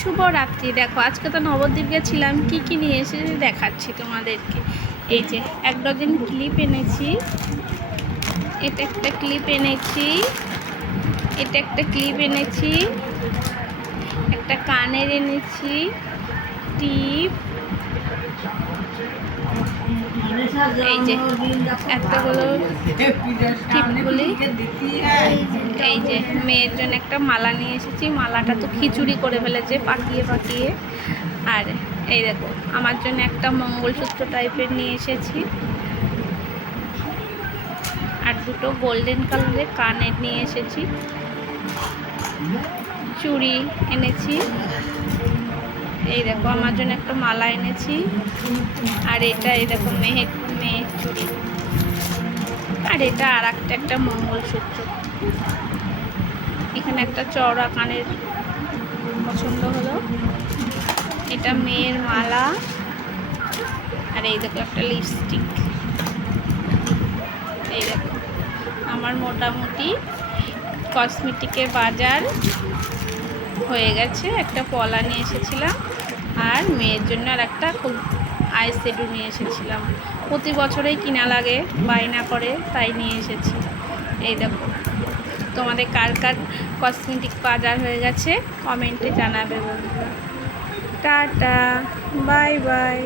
শুভরাত্রি। দেখো আজকে তো নবদ্বীপ গেছিলাম, কী কী নিয়ে এসেছি দেখাচ্ছি তোমাদেরকে। এই যে 1 ডজন ক্লিপ এনেছি, এটা একটা ক্লিপ এনেছি, এটা একটা ক্লিপ এনেছি, একটা কানের এনেছি, টিপ, এই যে এতগুলো টিপগুলি, এই যে মেয়ের জন্য একটা মালা নিয়ে এসেছি। মালাটা তো খিচুড়ি করে ফেলেছে পাকিয়ে পাকিয়ে। আর এই দেখো আমার জন্য একটা মঙ্গলসূত্র টাইপের নিয়ে এসেছি, আর দুটো গোল্ডেন কালারের কানের নিয়ে এসেছি, চুড়ি এনেছি। এই দেখো আমার জন্য একটা মালা এনেছি, আর এটা এই দেখো মেয়ের চুড়ি, আর এটা আর একটা মঙ্গলসূত্র। এখানে একটা চওড়া কানের পছন্দ হলো, এটা মেয়ের মালা, আর এই দেখো একটা লিপস্টিক। এই দেখো আমার মোটামুটি কসমেটিকের বাজার হয়ে গেছে। একটা পলা নিয়ে এসেছিলাম, আর মেয়ের জন্য আর একটা খুব আই শ্যাডো নিয়ে এসেছিলাম। প্রতি বছরেই কিনা লাগে, বায়না করে, তাই নিয়ে এসেছি। এই দেখো তোমাদের কার কার কসমেটিক বাজার হয়ে গেছে কমেন্টে জানাবে বন্ধুরা। Tata, bye bye.